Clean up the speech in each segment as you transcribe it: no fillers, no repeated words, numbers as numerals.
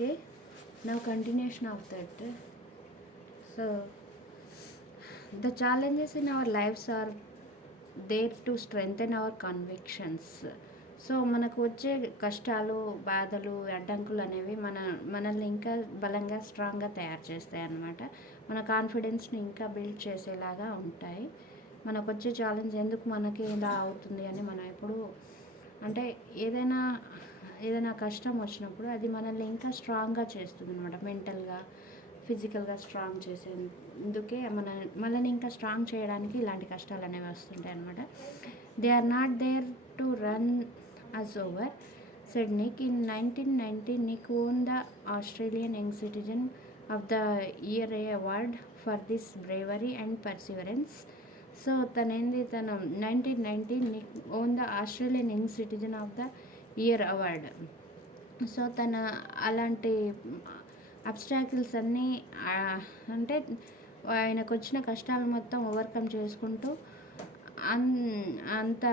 Okay, now continuation of that. So the challenges in our lives are there to strengthen our convictions. So మనకు వచ్చే కష్టాలు, బాధలు, అడ్డంకులు అనేవి మనల్ని ఇంకా బలంగా, స్ట్రాంగ్గా తయారు చేస్తాయి అన్నమాట. మన కాన్ఫిడెన్స్ని ఇంకా బిల్డ్ చేసేలాగా ఉంటాయి. మనకు వచ్చే ఛాలెంజ్ ఎందుకు మనకి ఇలా అవుతుంది అని మనం ఎప్పుడు అంటే ఏదైనా కష్టం వచ్చినప్పుడు అది మనల్ని ఇంకా స్ట్రాంగ్గా చేస్తుంది అనమాట. మెంటల్గా, ఫిజికల్గా స్ట్రాంగ్ చేసేందుకే మనల్ని ఇంకా స్ట్రాంగ్ చేయడానికి ఇలాంటి కష్టాలు అనేవి వస్తుంటాయి అనమాట. They are not there to run us over, said Nick. In 1990 Nick won the Australian young citizen of the year award for this bravery and perseverance. So తను 1990 Nick won the Australian young citizen of the year award. So అలాంటి obstacles అన్నీ అంటే ఆయనకు వచ్చిన కష్టాలు మొత్తం overcome చేసుకుంటూ అంత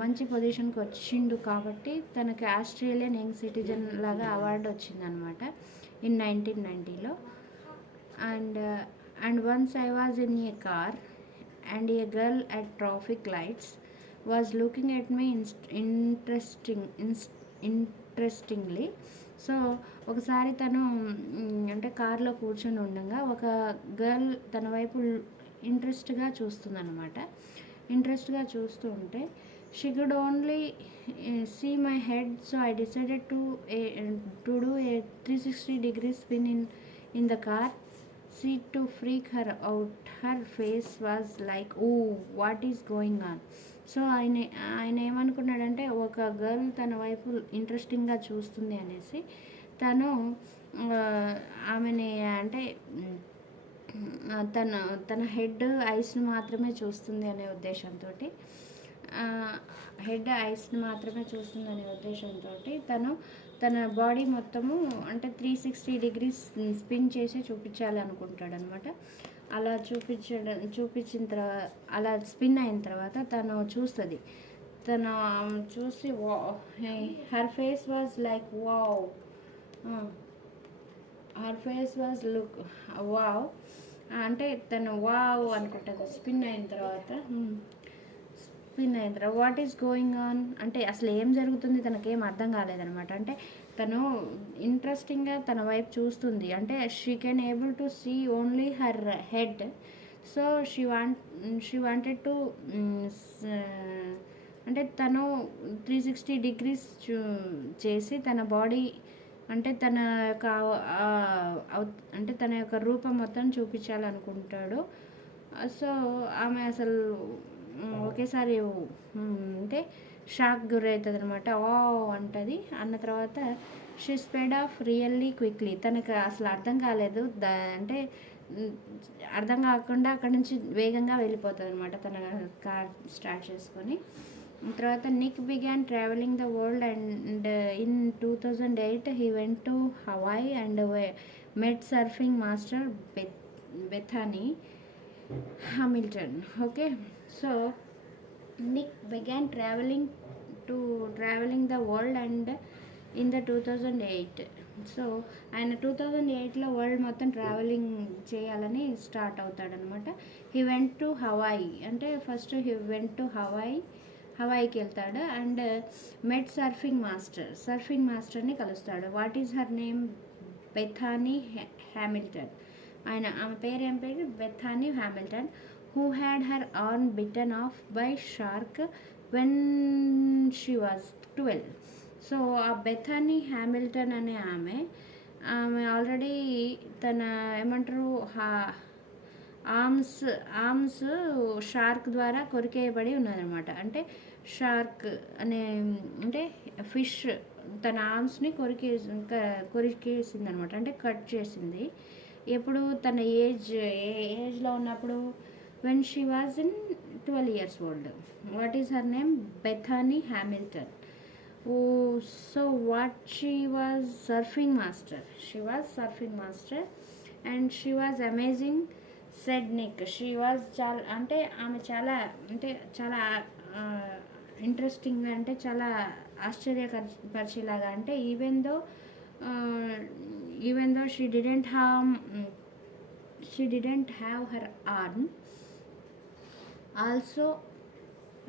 మంచి పొజిషన్కి వచ్చిండు కాబట్టి తనకి ఆస్ట్రేలియన్ యంగ్ సిటిజన్ లాగా అవార్డు వచ్చిందనమాట ఇన్ 1990లో. And once I was in a car and a girl at traffic lights was looking at me interestingly. So ఒకసారి తను అంటే కార్లో కూర్చొని ఉండగా ఒక గర్ల్ తన వైపు ఇంట్రెస్ట్గా చూస్తుందన్నమాట. ఇంట్రెస్ట్గా చూస్తూ ఉంటే she could only see my head. So I decided to do a 360 spin in the car seat to freak her out. Her face was like, oh, what is going on? So ఆయన ఏమనుకున్నాడంటే ఒక girl తన వైపు ఇంట్రెస్టింగ్గా చూస్తుంది అనేసి తను ఆమెని అంటే తన హెడ్ ఐస్ని మాత్రమే చూస్తుంది అనే ఉద్దేశంతో తన బాడీ మొత్తము అంటే 360 degrees స్పిన్ చేసి చూపించాలి అనుకుంటాడు అనమాట. అలా చూపించిన తర్వాత అలా స్పిన్ అయిన తర్వాత తను చూస్తుంది. తను చూసి her face was like wow, her face was look wow అంటే తను వావ్ అనుకుంటుంది స్పిన్ అయిన తర్వాత. వాట్ ఈస్ గోయింగ్ ఆన్ అంటే అసలు ఏం జరుగుతుంది తనకేం అర్థం కాలేదనమాట. అంటే తను ఇంట్రెస్టింగ్గా తన వైపు చూస్తుంది, అంటే she can able to see only her head. So she wanted to అంటే తను 360 degrees చేసి తన బాడీ అంటే తన యొక్క రూపం మొత్తం చూపించాలనుకుంటాడు. సో ఆమె అసలు ఒకేసారి అంటే షాక్ గురవుతుంది అనమాట. అంటది. అన్న తర్వాత షీ స్పెడ్ ఆఫ్ రియల్లీ క్విక్లీ. తనకు అసలు అర్థం కాలేదు, అంటే అర్థం కాకుండా అక్కడి నుంచి వేగంగా వెళ్ళిపోతుంది అనమాట తన కార్ స్టార్ట్ చేసుకొని. తర్వాత Nick began travelling the world and in 2008 he went to Hawaii and met surfing master Bethany Hamilton. Okay, so Nick began traveling the world and in the 2008. So ఆయన 2008లో వరల్డ్ మొత్తం traveling చేయాలని start అవుతాడనమాట. He went to Hawaii అంటే first he went to హవాయికి వెళ్తాడు and met surfing మాస్టర్ని కలుస్తాడు. What is her name? Bethany Hamilton. ఆమె పేరు ఏం పేరు? Bethany Hamilton. Who had her arm bitten off by shark when she was 12. So ఆ బెథానీ హ్యామిల్టన్ అనే ఆమె ఆల్రెడీ తన ఏమంటారు ఆర్మ్స్ షార్క్ ద్వారా కొరికేయబడి ఉన్నదనమాట. అంటే షార్క్ అంటే ఫిష్ తన ఆర్మ్స్ని కొరికేసింది అనమాట, అంటే కట్ చేసింది. ఎప్పుడు తన ఏజ్లో ఉన్నప్పుడు when she was in 12 years old. What is her name? Bethany Hamilton. So what she was surfing master and she was amazing, said Nick. She was ఆమె చాలా ఇంట్రెస్టింగ్గా అంటే చాలా ఆశ్చర్యపరిచేలాగా అంటే even though even though she didn't have her arm, also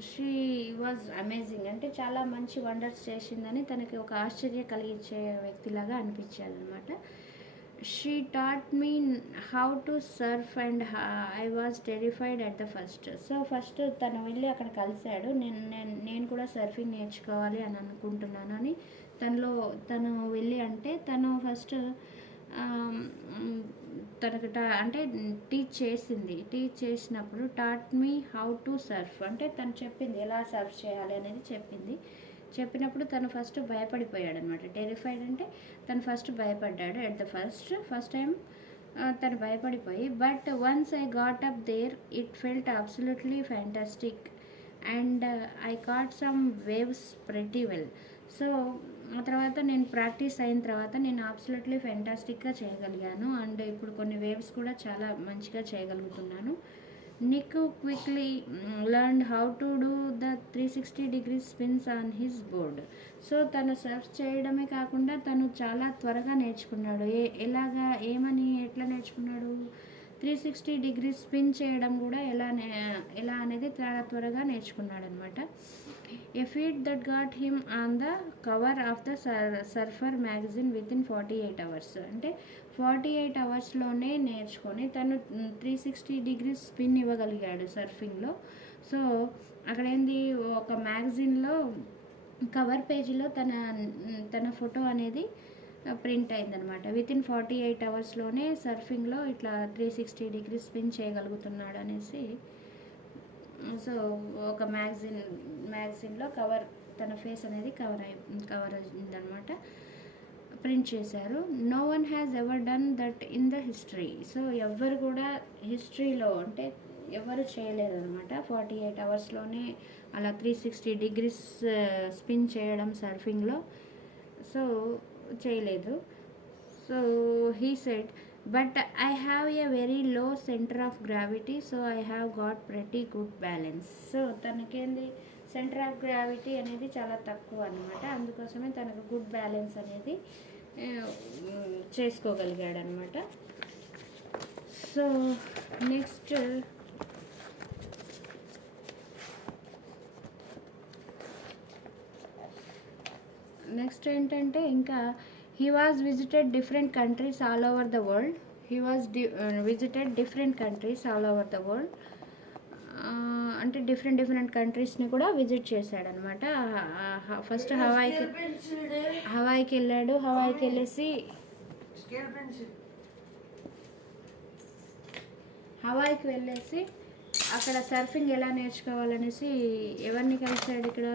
she was amazing. అంటే చాలా మంచి wonders చేసిందని తనకి ఒక ఆశ్చర్య కలిగించే వ్యక్తిలాగా అనిపించాడు అనమాట. She taught me how to surf and I was terrified at the first. So first తను వెళ్ళి అక్కడ కలిశాడు. నేను కూడా సర్ఫింగ్ నేర్చుకోవాలి అని అనుకుంటున్నాను అని తను వెళ్ళి అంటే తను ఫస్ట్ తనకు అంటే టీచ్ చేసినప్పుడు taught me how to surf అంటే తను చెప్పింది ఎలా సర్ఫ్ చేయాలి అనేది చెప్పినప్పుడు తను ఫస్ట్ భయపడిపోయాడు అనమాట. టెరిఫైడ్ అంటే తను ఫస్ట్ భయపడ్డాడు ఎట్ ద ఫస్ట్ టైం తను భయపడిపోయి, but once I got up there it felt absolutely fantastic and I caught some waves pretty well. So ఆ తర్వాత నేను ప్రాక్టీస్ అయిన తర్వాత నేను అబ్సల్యూట్లీ ఫెంటాస్టిక్గా చేయగలిగాను అండ్ ఇప్పుడు కొన్ని వేవ్స్ కూడా చాలా మంచిగా చేయగలుగుతున్నాను. Nick quickly learn how to do the 360 degrees spins on his board. So తను సర్ఫ్ చేయడమే కాకుండా తను చాలా త్వరగా నేర్చుకున్నాడు. ఎట్లా నేర్చుకున్నాడు? 360 degrees స్పిన్ చేయడం కూడా ఎలా అనేది చాలా త్వరగా నేర్చుకున్నాడు అనమాట. A feat that got him on the cover of the Surfer magazine within 48 hours. అంటే 48 అవర్స్లోనే నేర్చుకొని తను 360 degrees స్పిన్ ఇవ్వగలిగాడు సర్ఫింగ్లో. సో అక్కడ ఏంది, ఒక మ్యాగజైన్లో కవర్ పేజీలో తన ఫోటో అనేది ప్రింట్ అయిందనమాట. వితిన్ 48 అవర్స్లోనే సర్ఫింగ్లో ఇట్లా 360 degrees స్పిన్ చేయగలుగుతున్నాడు అనేసి. సో ఒక మ్యాగజైన్లో తన ఫేస్ అనేది కవర్ అయిందనమాట, ప్రింట్ చేశారు. No one has ever done that in the history. So ఎవ్వరు కూడా హిస్టరీలో అంటే ఎవరు చేయలేదన్నమాట. 48 అవర్స్లోనే అలా 360 degrees స్పిన్ చేయడం సర్ఫింగ్లో సో చేయలేదు. So he said, but I have a very low center of gravity, so I have got pretty good balance. So తనకేంది, సెంటర్ ఆఫ్ గ్రావిటీ అనేది చాలా తక్కువ అనమాట. అందుకోసమే తనకు గుడ్ బ్యాలెన్స్ అనేది చేసుకోగలిగాడు అనమాట. సో నెక్స్ట్ ఏంటంటే ఇంకా he was visited different countries all over the world. Visited different countries all over the world. అంటే డిఫరెంట్ కంట్రీస్ని కూడా విజిట్ చేశాడనమాట. ఫస్ట్ హవాయికి వెళ్ళాడు. హవాయికి వెళ్ళేసి అక్కడ సర్ఫింగ్ ఎలా నేర్చుకోవాలనేసి ఎవరిని కలిశాడు ఇక్కడ,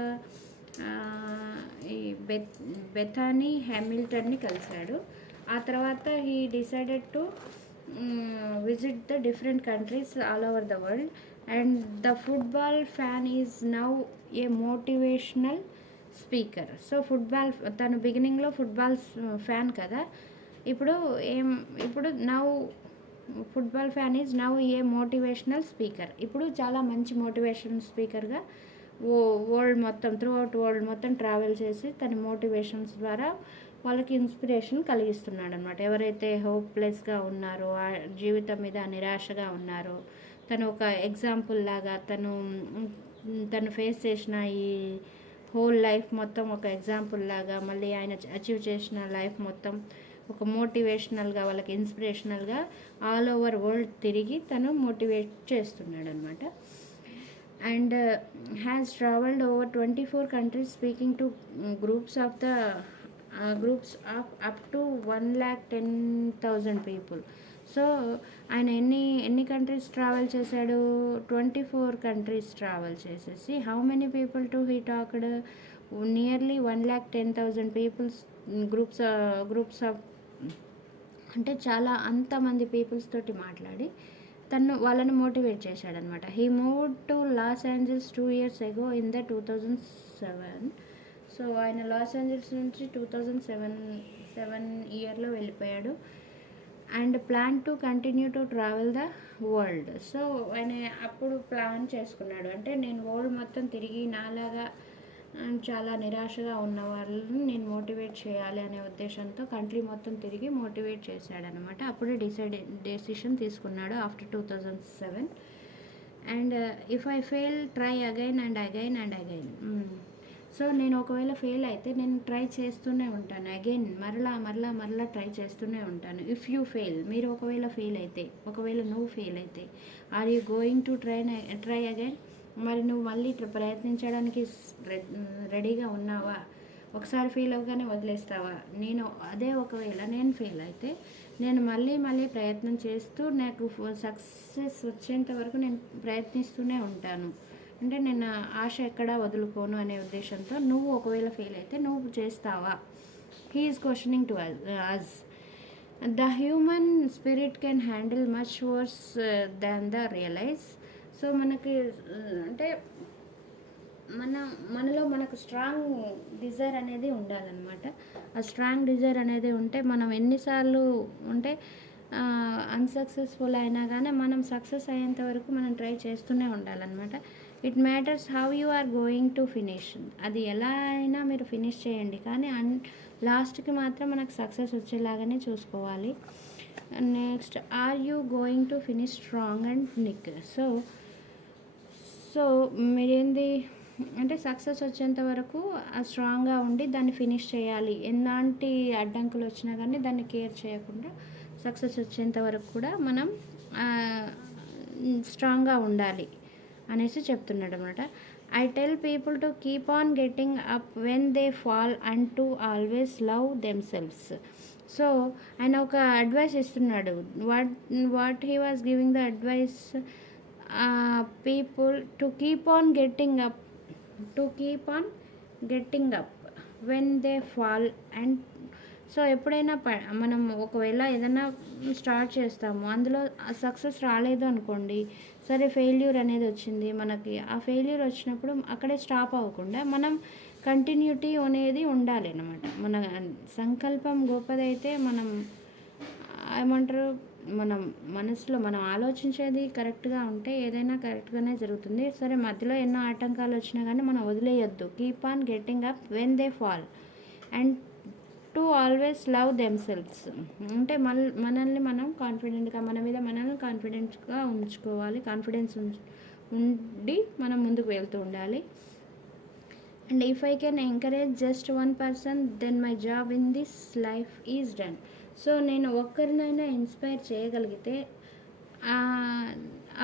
ఈ బెథానీ హ్యామిల్టన్ని కలిశాడు. ఆ తర్వాత he decided to visit the different countries all over the world and the football fan is now A motivational speaker. So తను బిగినింగ్లో ఫుట్బాల్ ఫ్యాన్ కదా, ఇప్పుడు now football fan is now A motivational speaker. ఇప్పుడు చాలా మంచి motivational స్పీకర్గా throughout world మొత్తం travel చేసి తన మోటివేషన్స్ ద్వారా వాళ్ళకి ఇన్స్పిరేషన్ కలిగిస్తున్నాడు అనమాట. ఎవరైతే హోప్లెస్గా ఉన్నారో, జీవితం మీద నిరాశగా ఉన్నారో, తను ఒక ఎగ్జాంపుల్ లాగా తను ఫేస్ చేసిన ఈ హోల్ లైఫ్ మొత్తం ఒక ఎగ్జాంపుల్ లాగా, మళ్ళీ ఆయన అచీవ్ చేసిన లైఫ్ మొత్తం ఒక మోటివేషనల్గా, వాళ్ళకి ఇన్స్పిరేషనల్గా ఆల్ ఓవర్ వరల్డ్ తిరిగి తను మోటివేట్ చేస్తున్నాడు అనమాట. And has traveled over 24 countries speaking to groups of up to 110,000 people. So ఆయన ఎన్ని కంట్రీస్ ట్రావెల్ చేశాడు? 24 కంట్రీస్ ట్రావెల్ చేసేసి how many people to he talked? Nearly 110,000 peoples groups of అంటే చాలా అంతమంది పీపుల్స్ తోటి మాట్లాడి వాళ్ళని మోటివేట్ చేశాడనమాట. He moved to Los Angeles 2 years ago in the 2007. So ఆయన లాస్ ఏంజల్స్ నుంచి 2007 ఇయర్లో వెళ్ళిపోయాడు. And plan to continue to travel the world. So ఆయన అప్పుడు ప్లాన్ చేసుకున్నాడు, అంటే నేను వరల్డ్ మొత్తం తిరిగి నాలాగా అండ్ చాలా నిరాశగా ఉన్న వాళ్ళని నేను మోటివేట్ చేయాలి అనే ఉద్దేశంతో కంట్రీ మొత్తం తిరిగి మోటివేట్ చేశాడనమాట. అప్పుడే డెసిషన్ తీసుకున్నాడు after 2007. And if I fail try again and again and again. So నేను ఒకవేళ ఫెయిల్ అయితే నేను ట్రై చేస్తూనే ఉంటాను, అగైన్ మరలా ట్రై చేస్తూనే ఉంటాను. ఇఫ్ యూ ఫెయిల్, మీరు ఒకవేళ ఫెయిల్ అయితే, ఒకవేళ నువ్వు ఫెయిల్ అయితే, are you going to try again? మరి నువ్వు మళ్ళీ ప్రయత్నించడానికి రెడీగా ఉన్నావా? ఒకసారి ఫెయిల్ అవ్వగానే వదిలేస్తావా? ఒకవేళ నేను ఫెయిల్ అయితే నేను మళ్ళీ ప్రయత్నం చేస్తూ నాకు సక్సెస్ వచ్చేంత వరకు నేను ప్రయత్నిస్తూనే ఉంటాను. అంటే నేను ఆశ ఎక్కడా వదులుకోను అనే ఉద్దేశంతో నువ్వు ఒకవేళ ఫెయిల్ అయితే నువ్వు చేస్తావా? He is questioning to us. The human spirit can handle much worse than the realize. So మనకి అంటే మనలో మనకు స్ట్రాంగ్ డిజైర్ అనేది ఉండాలన్నమాట. ఆ స్ట్రాంగ్ డిజైర్ అనేది ఉంటే మనం ఎన్నిసార్లు అంటే అన్సక్సెస్ఫుల్ అయినా కానీ మనం సక్సెస్ అయ్యేంత వరకు మనం ట్రై చేస్తూనే ఉండాలన్నమాట. It matters how you are going to finish. అది ఎలా అయినా మీరు ఫినిష్ చేయండి, కానీ లాస్ట్కి మాత్రం మనకు సక్సెస్ వచ్చేలాగానే చూసుకోవాలి. Next, are you going to finish strong and nick. So మీరేంది అంటే సక్సెస్ వచ్చేంత వరకు స్ట్రాంగ్గా ఉండి దాన్ని ఫినిష్ చేయాలి. ఎలాంటి అడ్డంకులు వచ్చినా కానీ దాన్ని కేర్ చేయకుండా సక్సెస్ వచ్చేంత వరకు కూడా మనం స్ట్రాంగ్గా ఉండాలి అనేసి చెప్తున్నాడు అనమాట. I tell people to keep on getting up when they fall and to always love themselves. So ఆయన ఒక అడ్వైస్ ఇస్తున్నాడు. What he was giving the advice, people to keep on getting up when they fall. and so ఎప్పుడైనా మనం ఒకవేళ ఏదైనా start చేస్తాము, అందులో success రాలేదు అనుకోండి, సరే ఫెయిల్యూర్ అనేది వచ్చింది మనకి. ఆ ఫెయిల్యూర్ వచ్చినప్పుడు అక్కడే స్టాప్ అవ్వకుండా మనం కంటిన్యూటీ అనేది ఉండాలి అన్నమాట. మన సంకల్పం గొప్పదైతే మనం ఏమంటారు, మనం మనసులో మనం ఆలోచించేది కరెక్ట్గా ఉంటే ఏదైనా కరెక్ట్గానే జరుగుతుంది. సరే మధ్యలో ఎన్నో ఆటంకాలు వచ్చినా కానీ మనం వదిలేయొద్దు. Keep on getting up when they fall and to always love themselves. అంటే మనల్ని మనం కాన్ఫిడెంట్గా, మన మీద మనల్ని కాన్ఫిడెంట్గా ఉంచుకోవాలి. కాన్ఫిడెన్స్ ఉండి మనం ముందుకు వెళ్తూ ఉండాలి. And if I can encourage just one person then my job in this life is done. So నేను ఒక్కరినైనా ఇన్స్పైర్ చేయగలిగితే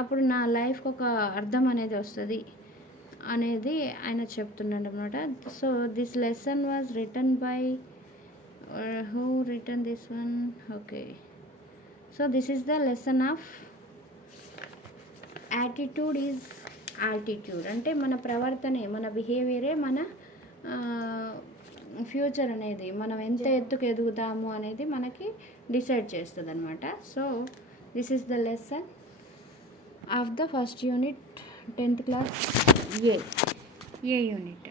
అప్పుడు నా లైఫ్కి ఒక అర్థం అనేది వస్తుంది అనేది ఆయన చెప్తున్నాడు అనమాట. So this lesson was written by who written this one? Okay, so this is the lesson of attitude is altitude. అంటే మన ప్రవర్తనే, మన బిహేవియరే మన ఫ్యూచర్ అనేది, మనం ఎంత ఎత్తుకు ఎదుగుతాము అనేది మనకి డిసైడ్ చేస్తుంది అనమాట. So this is the lesson of the first unit 10th class A unit.